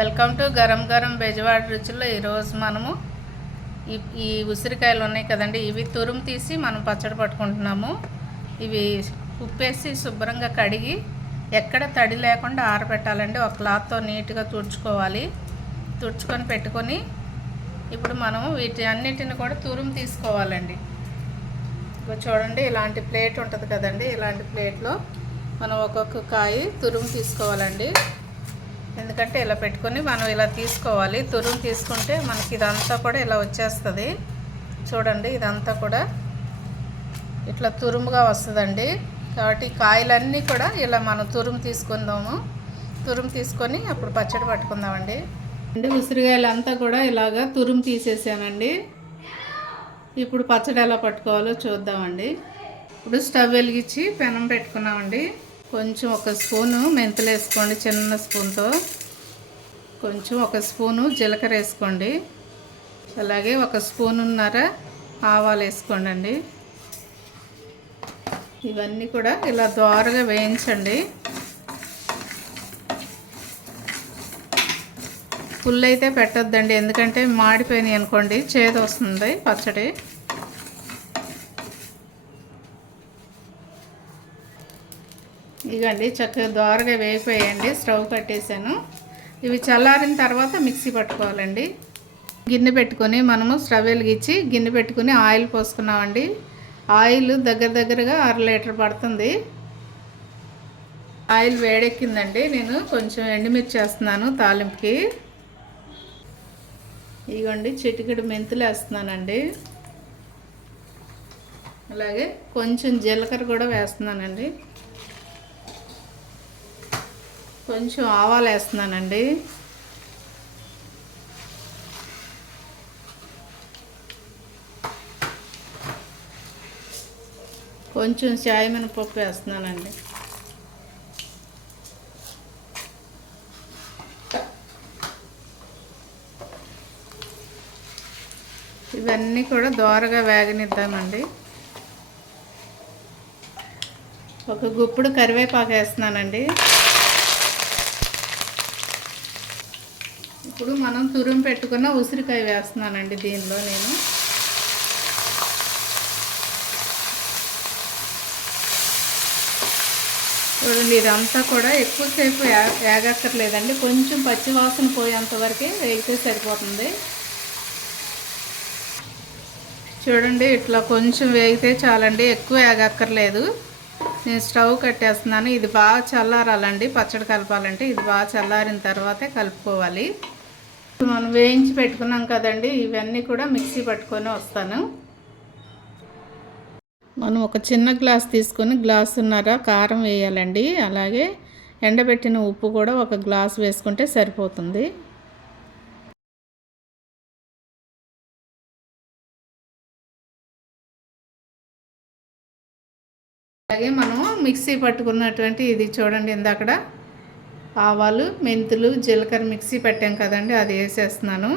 Welcome to Garam Garam Bezawada రుచుల్లో. ఈరోజు మనము ఈ ఉసిరికాయలు ఉన్నాయి కదండి, ఇవి తురుము తీసి మనం పచ్చడి పట్టుకుంటున్నాము. ఇవి ఉప్పేసి శుభ్రంగా కడిగి ఎక్కడ తడి లేకుండా ఆరబెట్టాలండి. ఒక క్లాత్తో నీట్గా తుడుచుకోవాలి. తుడుచుకొని పెట్టుకొని ఇప్పుడు మనం వీటి అన్నిటిని కూడా తురుము తీసుకోవాలండి. చూడండి, ఇలాంటి ప్లేట్ ఉంటుంది కదండి, ఇలాంటి ప్లేట్లో మనం ఒక్కొక్క కాయ తురుము తీసుకోవాలండి. ఎందుకంటే ఇలా పెట్టుకొని మనం ఇలా తీసుకోవాలి. తురుము తీసుకుంటే మనకి ఇదంతా కూడా ఇలా వచ్చేస్తుంది. చూడండి, ఇదంతా కూడా ఇట్లా తురుముగా వస్తుందండి. కాబట్టి కాయలన్నీ కూడా ఇలా మనం తురుము తీసుకుందాము. తురుము తీసుకొని అప్పుడు పచ్చడి పట్టుకుందామండి. ఉసిరికాయలంతా కూడా ఇలాగా తురుము తీసేసానండి. ఇప్పుడు పచ్చడి ఎలా పట్టుకోవాలో చూద్దామండి. ఇప్పుడు స్టవ్ వెలిగించి పెనం పెట్టుకున్నామండి. కొంచెం ఒక స్పూను మెంతులు వేసుకోండి, చిన్న స్పూన్తో. కొంచెం ఒక స్పూను జీలకర్ర వేసుకోండి. అలాగే ఒక స్పూనున్నర ఆవాలు వేసుకోండి అండి. ఇవన్నీ కూడా ఇలా దోరగా వేయించండి. ఫుల్ అయితే పెట్టొద్దండి, ఎందుకంటే మాడిపోయినాయి అనుకోండి చేదు వస్తుంది పచ్చడి. ఇదండి చక్కగా దోరగా వేయిపోయాయండి. స్టవ్ కట్టేసాను. ఇవి చల్లారిన తర్వాత మిక్సీ పట్టుకోవాలండి. గిన్నె పెట్టుకొని మనము స్టవ్ వెలిగించి గిన్నె పెట్టుకుని ఆయిల్ పోసుకున్నామండి. ఆయిల్ దగ్గరగా 1/2 లీటర్ పడుతుంది. ఆయిల్ వేడెక్కిందండి. నేను కొంచెం ఎండుమిర్చి వేస్తున్నాను తాలింపుకి. ఇదిగోండి చిటికెడు మెంతులు వేస్తున్నానండి. అలాగే కొంచెం జీలకర్ర కూడా వేస్తున్నానండి. కొంచెం ఆవాలు వేస్తున్నానండి. కొంచెం మినపప్పు వేస్తున్నానండి. ఇవన్నీ కూడా దోరగా వేగనిద్దామండి. ఒక గుప్పుడు కరివేపాకు వేస్తున్నానండి. ఇప్పుడు మనం తురుము పెట్టుకున్న ఉసిరికాయ వేస్తున్నానండి దీనిలో నేను. చూడండి, ఇదంతా కూడా ఎక్కువసేపు వేగక్కర్లేదండి. కొంచెం పచ్చివాసన పోయేంత వరకే వేగితే సరిపోతుంది. చూడండి, ఇట్లా కొంచెం వేగితే చాలండి, ఎక్కువ వేగక్కర్లేదు. నేను స్టవ్ కట్టేస్తున్నాను. ఇది బాగా చల్లారాలండి. పచ్చడి కలపాలంటే ఇది బాగా చల్లారిన తర్వాతే కలుపుకోవాలి. మనం వేయించి పెట్టుకున్నాం కదండి, ఇవన్నీ కూడా మిక్సీ పట్టుకొని వస్తాను. మనం ఒక చిన్న గ్లాస్ తీసుకొని గ్లాసున్నర కారం వేయాలండి. అలాగే ఎండబెట్టిన ఉప్పు కూడా ఒక గ్లాస్ వేసుకుంటే సరిపోతుంది. అలాగే మనం మిక్సీ పట్టుకున్నటువంటి ఇది చూడండి, ఇందాకడ ఆవాలు, మెంతులు, జీలకర్ర మిక్సీ పెట్టాం కదండి, అది వేసేస్తున్నాను.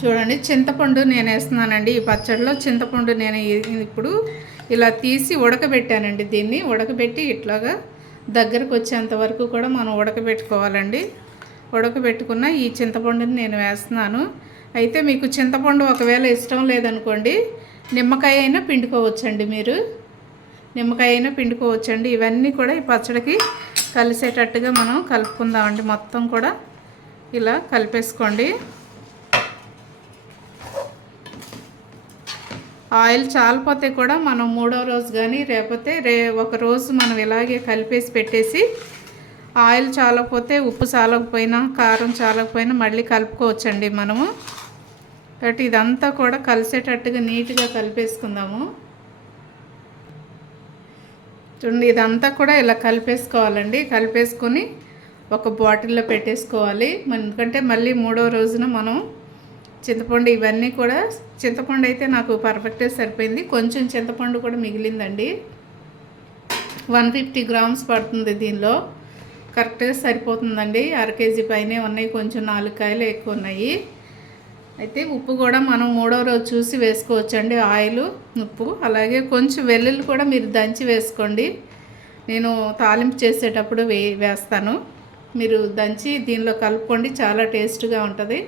చూడండి, చింతపండు నేను వేస్తున్నానండి. ఈ పచ్చడిలో చింతపండు నేను ఇప్పుడు ఇలా తీసి ఉడకబెట్టానండి. దీన్ని ఉడకబెట్టి ఇట్లాగా దగ్గరకు వచ్చేంత వరకు కూడా మనం ఉడకబెట్టుకోవాలండి. ఉడకబెట్టుకున్న ఈ చింతపండుని నేను వేస్తున్నాను. అయితే మీకు చింతపండు ఒకవేళ ఇష్టం లేదనుకోండి, నిమ్మకాయ అయినా పిండుకోవచ్చండి. మీరు నిమ్మకాయ అయినా పిండుకోవచ్చండి. ఇవన్నీ కూడా ఈ పచ్చడికి కలిసేటట్టుగా మనం కలుపుకుందామండి. మొత్తం కూడా ఇలా కలిపేసుకోండి. ఆయిల్ చాలిపోతే కూడా మనం 3వ రోజు కానీ లేకపోతే ఒక రోజు మనం ఇలాగే కలిపేసి పెట్టేసి, ఆయిల్ చాలకపోతే, ఉప్పు చాలకపోయినా, కారం చాలకపోయినా మళ్ళీ కలుపుకోవచ్చండి మనము. కాబట్టి ఇదంతా కూడా కలిసేటట్టుగా నీట్గా కలిపేసుకుందాము. చూడండి, ఇదంతా కూడా ఇలా కలిపేసుకోవాలండి. కలిపేసుకొని ఒక బాటిల్లో పెట్టేసుకోవాలి. ఎందుకంటే మళ్ళీ 3వ రోజున మనం చింతపండు ఇవన్నీ కూడా, చింతపండు అయితే నాకు పర్ఫెక్ట్గా సరిపోయింది. కొంచెం చింతపండు కూడా మిగిలిందండి. 150 గ్రామ్స్ పడుతుంది దీనిలో. కరెక్ట్గా సరిపోతుందండి. 1/2 కేజీ పైనే ఉన్నాయి, కొంచెం 4 కాయలు ఎక్కువ ఉన్నాయి. అయితే ఉప్పు కూడా మనం 3వ రోజు చూసి వేసుకోవచ్చండి. ఆయిల్, ఉప్పు, అలాగే కొంచెం వెల్లుల్లి కూడా మీరు దంచి వేసుకోండి. నేను తాలింపు చేసేటప్పుడు వేస్తాను. మీరు దంచి దీనిలో కలుపుకోండి, చాలా టేస్ట్గా ఉంటుంది.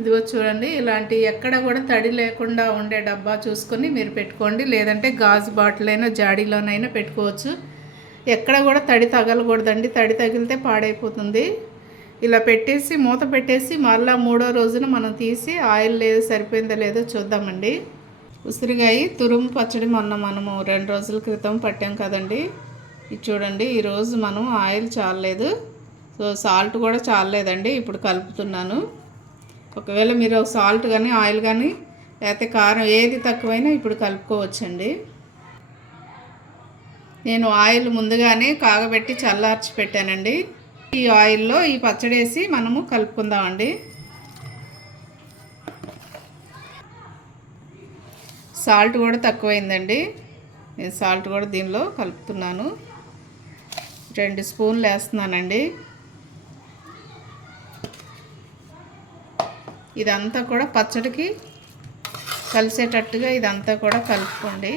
ఇదిగో చూడండి, ఇలాంటి ఎక్కడ కూడా తడి లేకుండా ఉండే డబ్బా చూసుకొని మీరు పెట్టుకోండి. లేదంటే గాజు బాటిల్ అయినా జాడీలోనైనా పెట్టుకోవచ్చు. ఎక్కడ కూడా తడి తగలకూడదండి, తడి తగిలితే పాడైపోతుంది. ఇలా పెట్టేసి మూత పెట్టేసి మళ్ళీ 3వ రోజున మనం తీసి ఆయిల్ లేదు సరిపోయిందో లేదో చూద్దామండి. ఉసిరికాయ తురుము పచ్చడి మనము 2 రోజుల క్రితం పట్టాం కదండి. ఇది చూడండి, ఈరోజు మనం ఆయిల్ చాలలేదు, సో సాల్ట్ కూడా చాలలేదండి. ఇప్పుడు కలుపుతున్నాను. ఒకవేళ మీరు సాల్ట్ కానీ ఆయిల్ కానీ లేకపోతే కారం ఏది తక్కువైనా ఇప్పుడు కలుపుకోవచ్చండి. నేను ఆయిల్ ముందుగానే కాగబెట్టి చల్లార్చి పెట్టానండి. ఈ ఆయిల్లో ఈ పచ్చడి వేసి మనము కలుపుకుందామండి. సాల్ట్ కూడా తక్కువైందండి. నేను సాల్ట్ కూడా దీనిలో కలుపుతున్నాను. 2 స్పూన్లు వేస్తున్నానండి. ఇదంతా కూడా పచ్చడికి కలిసేటట్టుగా ఇదంతా కూడా కలుపుకోండి.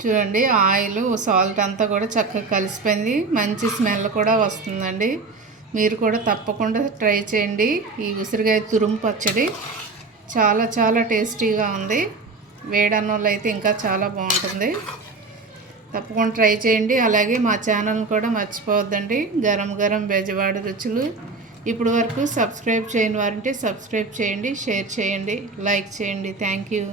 చూడండి, ఆయిల్ సాల్ట్ అంతా కూడా చక్కగా కలిసిపోయింది. మంచి స్మెల్ కూడా వస్తుందండి. మీరు కూడా తప్పకుండా ట్రై చేయండి. ఈ ఉసిరికాయ తురుము పచ్చడి చాలా చాలా టేస్టీగా ఉంది. వేడన్నంలో అయితే ఇంకా చాలా బాగుంటుంది. తప్పకుండా ట్రై చేయండి. అలాగే మా ఛానల్ కూడా మర్చిపోవద్దండి, గరం గరం బెజవాడ రుచులు. ఇప్పుడు వరకు సబ్స్క్రైబ్ చేయని వారంటే సబ్స్క్రైబ్ చేయండి, షేర్ చేయండి, లైక్ చేయండి. Thank you.